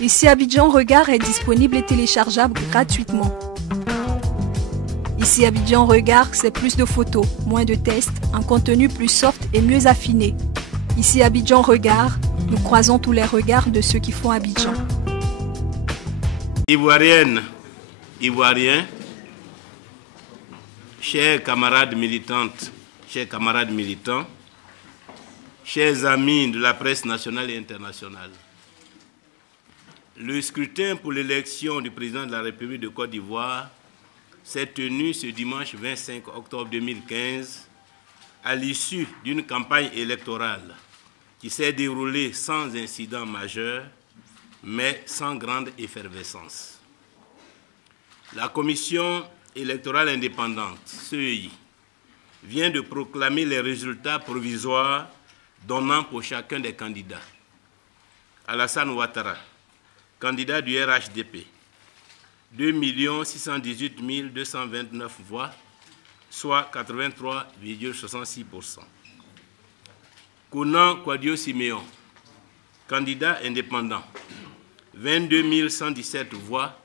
Ici Abidjan Regard est disponible et téléchargeable gratuitement. Ici Abidjan Regard, c'est plus de photos, moins de tests, un contenu plus soft et mieux affiné. Ici Abidjan Regard, nous croisons tous les regards de ceux qui font Abidjan. Ivoiriennes, Ivoiriens, chers camarades militantes, chers camarades militants, chers amis de la presse nationale et internationale, le scrutin pour l'élection du président de la République de Côte d'Ivoire s'est tenu ce dimanche 25 octobre 2015 à l'issue d'une campagne électorale qui s'est déroulée sans incident majeur, mais sans grande effervescence. La Commission électorale indépendante, CEI, vient de proclamer les résultats provisoires donnant pour chacun des candidats. Alassane Ouattara, candidat du RHDP, 2 618 229 voix, soit 83,66%. Kounan Kouadio Siméon, candidat indépendant, 22 117 voix,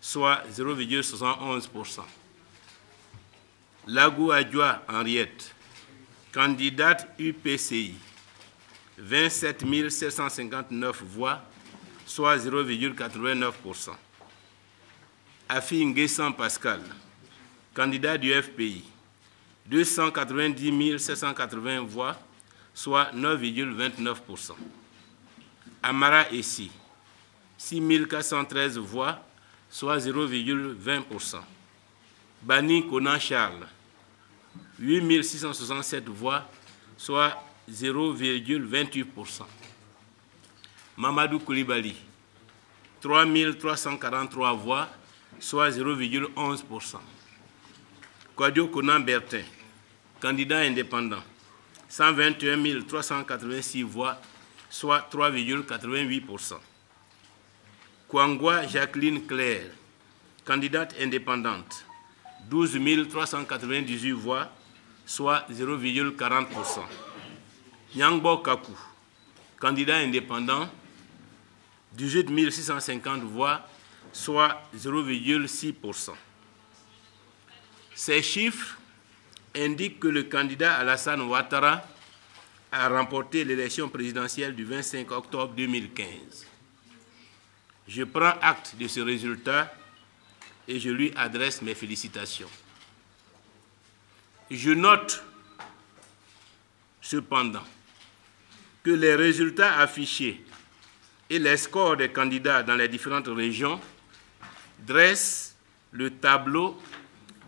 soit 0,71%. Lagou Adjoa Henriette, candidate UPCI, 27 759 voix, soit 0,89%. Afi Nguessan Pascal, candidat du FPI, 290 780 voix, soit 9,29%. Amara Essi, 6 413 voix, soit 0,20%. Bani Konan Charles, 8 667 voix, soit 0,28%. Mamadou Koulibaly, 3 343 voix, soit 0,11%. Kouadio Konan Bertin, candidat indépendant, 121 386 voix, soit 3,88%. Kwangwa Jacqueline Claire, candidate indépendante, 12 398 voix, soit 0,40%. Nyangbo Kakou, candidat indépendant, 18 650 voix, soit 0,6%. Ces chiffres indiquent que le candidat Alassane Ouattara a remporté l'élection présidentielle du 25 octobre 2015. Je prends acte de ce résultat et je lui adresse mes félicitations. Je note cependant que les résultats affichés et les scores des candidats dans les différentes régions dressent le tableau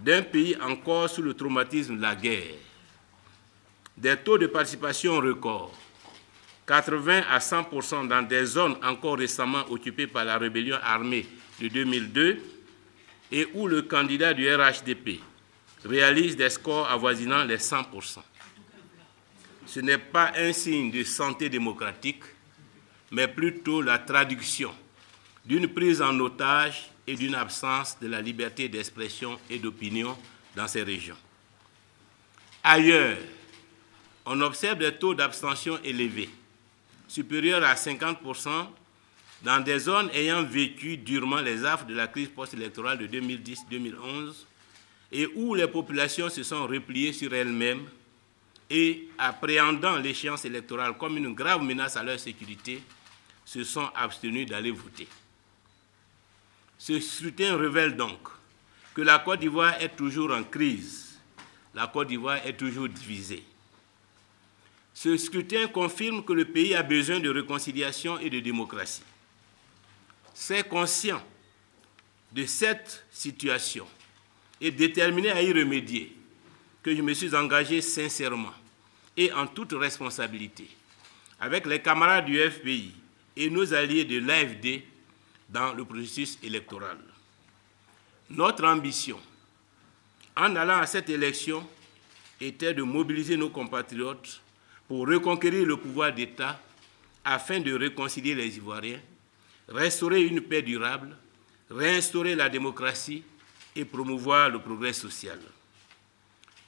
d'un pays encore sous le traumatisme de la guerre. Des taux de participation records, 80 à 100% dans des zones encore récemment occupées par la rébellion armée de 2002 et où le candidat du RHDP réalise des scores avoisinant les 100%. Ce n'est pas un signe de santé démocratique, mais plutôt la traduction d'une prise en otage et d'une absence de la liberté d'expression et d'opinion dans ces régions. Ailleurs, on observe des taux d'abstention élevés, supérieurs à 50% dans des zones ayant vécu durement les affres de la crise post-électorale de 2010-2011 et où les populations se sont repliées sur elles-mêmes et, appréhendant l'échéance électorale comme une grave menace à leur sécurité, se sont abstenus d'aller voter. Ce scrutin révèle donc que la Côte d'Ivoire est toujours en crise, la Côte d'Ivoire est toujours divisée. Ce scrutin confirme que le pays a besoin de réconciliation et de démocratie. C'est conscient de cette situation et déterminé à y remédier que je me suis engagé sincèrement et en toute responsabilité avec les camarades du FPI et nos alliés de l'AFD dans le processus électoral. Notre ambition, en allant à cette élection, était de mobiliser nos compatriotes pour reconquérir le pouvoir d'État afin de réconcilier les Ivoiriens, restaurer une paix durable, réinstaurer la démocratie et promouvoir le progrès social.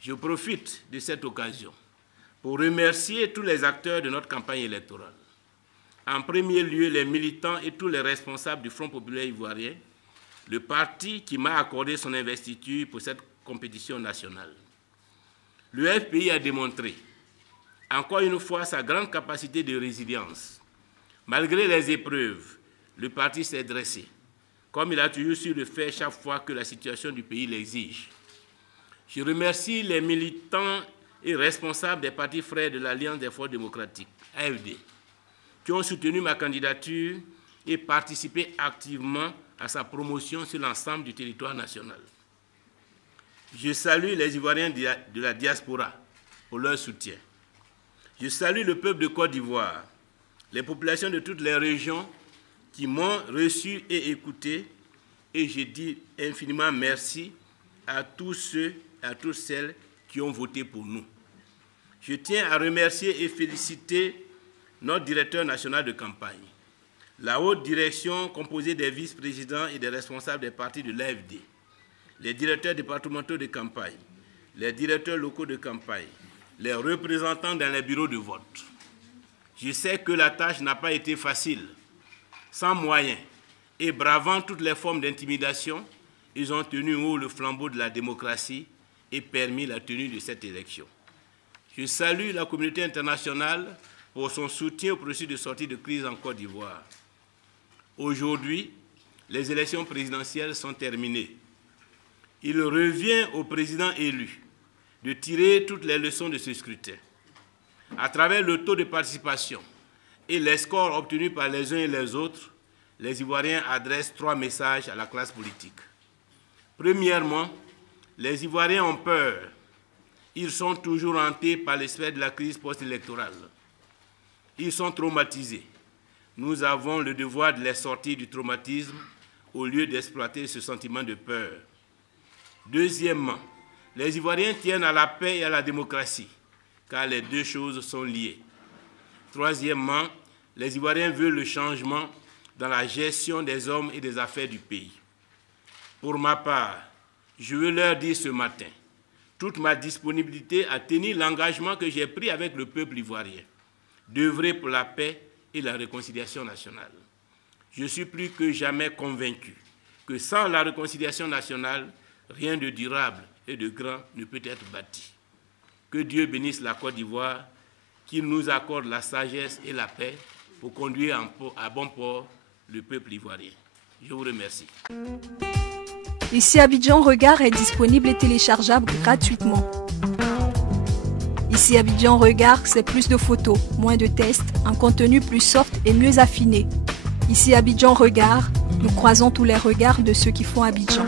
Je profite de cette occasion pour remercier tous les acteurs de notre campagne électorale, En premier lieu, les militants et tous les responsables du Front populaire ivoirien, le parti qui m'a accordé son investiture pour cette compétition nationale. Le FPI a démontré, encore une fois, sa grande capacité de résilience. Malgré les épreuves, le parti s'est dressé, comme il a toujours su le faire chaque fois que la situation du pays l'exige. Je remercie les militants et responsables des partis frères de l'Alliance des forces démocratiques, AFD, qui ont soutenu ma candidature et participé activement à sa promotion sur l'ensemble du territoire national. Je salue les Ivoiriens de la diaspora pour leur soutien. Je salue le peuple de Côte d'Ivoire, les populations de toutes les régions qui m'ont reçu et écouté, et je dis infiniment merci à tous ceux et à toutes celles qui ont voté pour nous. Je tiens à remercier et féliciter notre directeur national de campagne, la haute direction composée des vice-présidents et des responsables des partis de l'AFD, les directeurs départementaux de campagne, les directeurs locaux de campagne, les représentants dans les bureaux de vote. Je sais que la tâche n'a pas été facile. Sans moyens et bravant toutes les formes d'intimidation, ils ont tenu haut le flambeau de la démocratie et permis la tenue de cette élection. Je salue la communauté internationale pour son soutien au processus de sortie de crise en Côte d'Ivoire. Aujourd'hui, les élections présidentielles sont terminées. Il revient au président élu de tirer toutes les leçons de ce scrutin. À travers le taux de participation et les scores obtenus par les uns et les autres, les Ivoiriens adressent 3 messages à la classe politique. Premièrement, les Ivoiriens ont peur. Ils sont toujours hantés par l'esprit de la crise post-électorale. Ils sont traumatisés. Nous avons le devoir de les sortir du traumatisme au lieu d'exploiter ce sentiment de peur. Deuxièmement, les Ivoiriens tiennent à la paix et à la démocratie, car les deux choses sont liées. Troisièmement, les Ivoiriens veulent le changement dans la gestion des hommes et des affaires du pays. Pour ma part, je veux leur dire ce matin toute ma disponibilité à tenir l'engagement que j'ai pris avec le peuple ivoirien, d'œuvrer pour la paix et la réconciliation nationale. Je suis plus que jamais convaincu que sans la réconciliation nationale, rien de durable et de grand ne peut être bâti. Que Dieu bénisse la Côte d'Ivoire, qu'il nous accorde la sagesse et la paix pour conduire à bon port le peuple ivoirien. Je vous remercie. Ici Abidjan Regard est disponible et téléchargeable gratuitement. Ici Abidjan Regard, c'est plus de photos, moins de tests, un contenu plus soft et mieux affiné. Ici Abidjan Regard, nous croisons tous les regards de ceux qui font Abidjan.